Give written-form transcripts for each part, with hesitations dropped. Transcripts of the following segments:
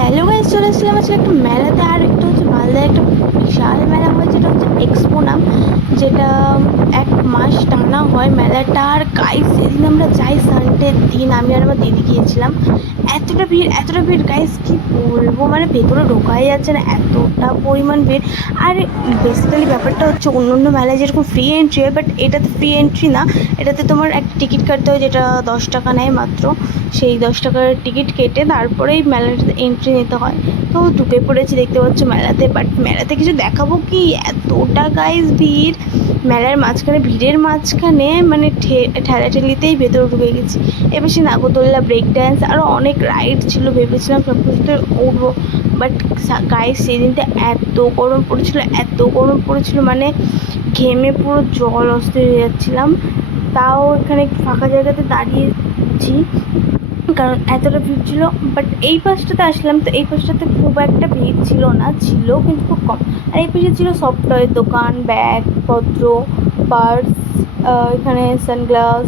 Hello guys, চলে আসলাম আজকে একটা মেলাতে। আর একটা হচ্ছে মালদায় একটা বিশাল মেলা হয়, যেটা হচ্ছে এক্সপো নাম, যেটা 1 মাস টানা হয় মেলাটা। আর গাইস সেদিন আমরা যাই সানডের দিন, আমি আর আমার দিদি গিয়েছিলাম। এতটা ভিড় গাইস, কি বলবো, মানে ভেতরে ঢোকাই যাচ্ছে না, এতটা পরিমাণ ভিড়। আর বেসিক্যালি ব্যাপারটা হচ্ছে অন্য মেলায় যেরকম ফ্রি এন্ট্রি হয়, বাট এটাতে ফ্রি এন্ট্রি না, এটাতে তোমার একটা টিকিট কাটতে হয়, যেটা 10 টাকা নেয় মাত্র। সেই 10 টাকার টিকিট কেটে তারপরেই মেলাটাতে এন্ট্রি নিতে হয়। তো ঢুকে পড়েছি, দেখতে পাচ্ছ মেলাতে। বাট মেলাতে কিছু দেখাবো কি, এতটা গাইস ভিড় মেলার মাঝখানে, ভিড়ের মাঝখানে মানে ঠেলাঠেলিতেই ভেতরে ঢুকে গেছি। এবার সে নাগরদোল্লা, ব্রেক ড্যান্স, আরও অনেক রাইড ছিল, ভেবেছিলাম সব কিছুতে উঠবো। বাট গাইস সেদিনটা এত গরম পড়েছিল, মানে ঘেমে পুরো জল অস্থির হয়ে যাচ্ছিলাম। তাও এখানে একটু ফাঁকা জায়গাতে দাঁড়িয়েছি, কারণ এতটা ভিড় ছিল। বাট এই পাশটাতে আসলাম, তো এই পাশটাতে খুব একটা ভিড় ছিল না, ছিল কিন্তু খুব কম। আর এই পাশে ছিল সফটওয়্যার দোকান, ব্যাগপত্র, পার্স, এখানে সানগ্লাস,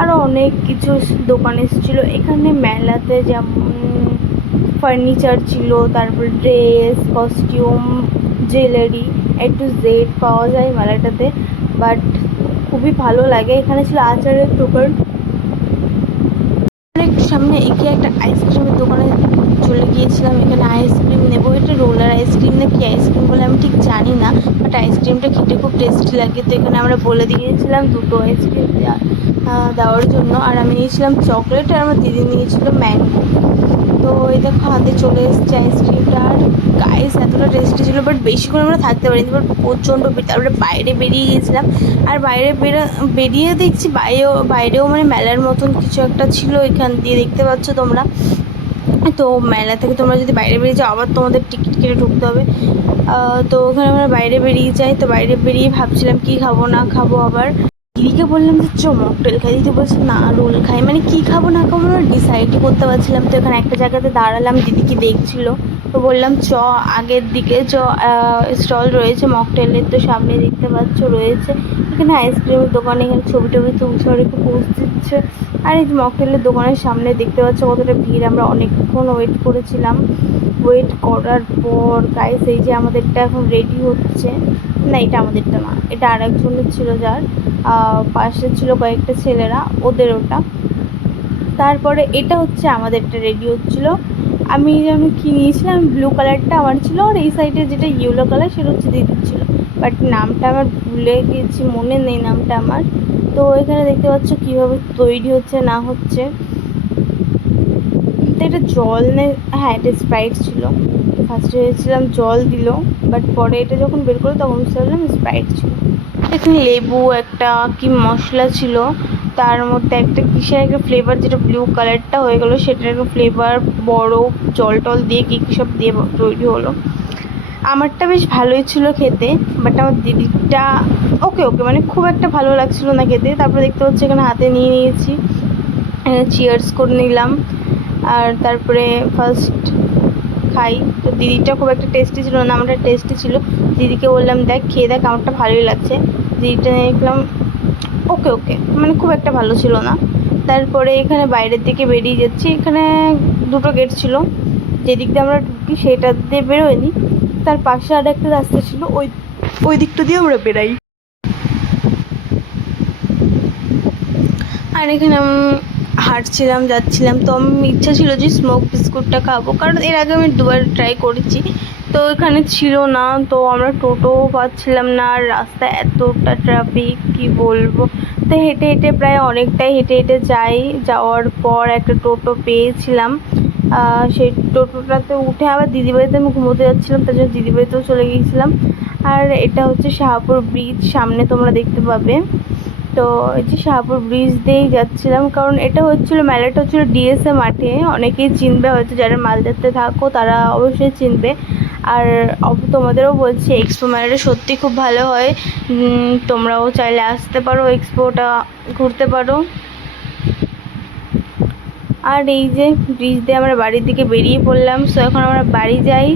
আরও অনেক কিছু দোকান এসেছিলো এখানে মেলাতে। যেমন ফার্নিচার ছিল, তারপর dress, costume, jewellery, A to Z পাওয়া যায় মেলাটাতে। বাট খুবই ভালো লাগে। এখানে ছিল আচারের দোকান। একটু সামনে এগিয়ে একটা আইসক্রিমের দোকানে চলে গিয়েছিলাম। এখানে আইসক্রিম নেবো, এটা রোলার আইসক্রিম না কি আইসক্রিম বলে আমি ঠিক জানি না, বাট আইসক্রিমটা খেতে খুব টেস্টি লাগে। তো এখানে আমরা বলে দিয়েছিলাম 2টো আইসক্রিম দেওয়ার জন্য। আর আমি নিয়েছিলাম চকলেট, আর আমার দিদি নিয়েছিল ম্যাঙ্গো। তো এই দেখো হাতে চলে এসেছে আইসক্রিমটা। আর গাইস এতটা টেস্টি ছিল, বাট বেশিক্ষণ আমরা থাকতে পারিনি, বাট প্রচণ্ড ভিড়। তারপরে বাইরে বেরিয়ে গিয়েছিলাম, আর বাইরে বেরিয়ে দেখছি বাইরেও মানে মেলার মতন কিছু একটা ছিল, এখান দিয়ে দেখতে পাচ্ছ তোমরা। তো মেলা থেকে তোমরা যদি বাইরে বেরিয়ে যাও, আবার তোমাদের টিকিট কেটে ঢুকতে হবে। তো ওখানে আমরা বাইরে বেরিয়ে যাই। তো বাইরে বেরিয়ে ভাবছিলাম কী খাবো না খাবো। আবার দিদিকে বললাম যে চো মকটেল খাই, দিদি বলছে না রোল খাই। মানে কী খাবো না খাবো না ডিসাইডই করতে পারছিলাম। তো এখানে একটা জায়গাতে দাঁড়ালাম, দিদিকে দেখছিল। তো বললাম চ আগের দিকে চ, স্টল রয়েছে মকটেলের, তো সামনে দেখতে পাচ্ছ রয়েছে। এখানে আইসক্রিমের দোকানে, এখানে ছবি টবি তুলছে, রেখে পোস্ট দিচ্ছে। আর এই মকটেলের দোকানের সামনে দেখতে পাচ্ছ কতটা ভিড়। আমরা অনেকক্ষণ ওয়েট করেছিলাম। ওয়েট করার পর গাইস এই যে আমাদেরটা এখন রেডি হচ্ছে। না, এটা আমাদেরটা না, এটা আর একজনের ছিল, যার পাশে ছিল কয়েকটা ছেলেরা, ওদের ওটা। তারপরে এটা হচ্ছে আমাদেরটা রেডি হচ্ছিলো। আমি যেন কী নিয়েছিলাম, ব্লু কালারটা আমার ছিল, আর এই সাইডে যেটা ইয়েলো কালার সেটা হচ্ছে দিদির ছিল। বাট নামটা আমার ভুলে গেছি, মনে নেই নামটা আমার। তো এখানে দেখতে পাচ্ছ কীভাবে তৈরি হচ্ছে না হচ্ছে। তো এটা জল নেই, হ্যাঁ এটা স্প্রাইট ছিল। তো ফার্স্টে ভেবেছিলাম জল দিল, বাট পরে এটা যখন বের করলো তখন বুঝতে পারলাম স্প্রাইট ছিল। এখানে লেবু, একটা কি মশলা ছিল, তার মধ্যে একটা কিসের একটা ফ্লেভার, যেটা ব্লু কালারটা হয়ে গেলো, সেটার একটা ফ্লেভার, বরফ, জল টল দিয়ে কী কী সব দিয়ে তৈরি হলো। আমারটা বেশ ভালোই ছিল খেতে, বাট আমার দিদিরটা ওকে মানে খুব একটা ভালো লাগছিল না খেতে। তারপরে দেখতে পাচ্ছি এখানে হাতে নিয়ে নিয়েছি, চিয়ার্স করে নিলাম। আর তারপরে ফার্স্ট খাই। তো দিদিটা খুব একটা টেস্টি ছিল না, আমারটা টেস্টি ছিল। দিদিকে বললাম দেখ খেয়ে দেখ, আমারটা ভালোই লাগছে। দিদিটা দেখলাম ওকে মানে খুব একটা ভালো ছিল না। তারপরে এখানে বাইরের দিকে বেরিয়ে যাচ্ছি। এখানে 2টো গেট ছিল, যেদিক দিয়ে আমরা ঢুকি সেটা দিয়ে বেরোয়নি, তার পাশে আর একটা রাস্তা ছিল, ওই দিকটা দিয়ে আমরা বেরাই। আর এখানে হাঁটছিলাম যাচ্ছিলাম, তো আমি ইচ্ছা ছিল যে স্মোক বিস্কুটটা খাবো, কারণ এর আগে আমি 2বার ট্রাই করেছি। তো এখানে ছিল না, তো আমরা টোটোও পাচ্ছিলাম না, আর রাস্তায় এতটা ট্রাফিক কি বলবো। তো হেঁটে প্রায় অনেকটাই হেঁটে যাওয়ার পর একটা টোটো পেয়েছিলাম। সেই টোটোটাতে উঠে আবার দিদিবাড়িতে আমি ঘুমোতে যাচ্ছিলাম, তার জন্য দিদিবাড়িতেও চলে গিয়েছিলাম। আর এটা হচ্ছে শাহপুর ব্রিজ, সামনে তোমরা দেখতে পাবে। তো এই যে শাহপুর ব্রিজ দিয়েই যাচ্ছিলাম, কারণ এটা হচ্ছিলো মেলাটা হচ্ছিলো ডিএসএ মাঠে। অনেকেই চিনবে হয়তো, যারা মালদাতে থাকো তারা অবশ্যই চিনবে। আর তোমাদেরও বলছি এক্সপো মেলাটা সত্যি খুব ভালো হয়, তোমরাও চাইলে আসতে পারো, এক্সপোটা ঘুরতে পারো। আর এই যে ব্রিজ দিয়ে আমরা বাড়ির দিকে বেরিয়ে পড়লাম। সো এখন আমরা বাড়ি যাই।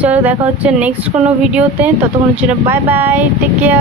চলো দেখা হচ্ছে নেক্সট কোনো ভিডিওতে, ততক্ষণের জন্য বাই বাই, টেক কেয়ার।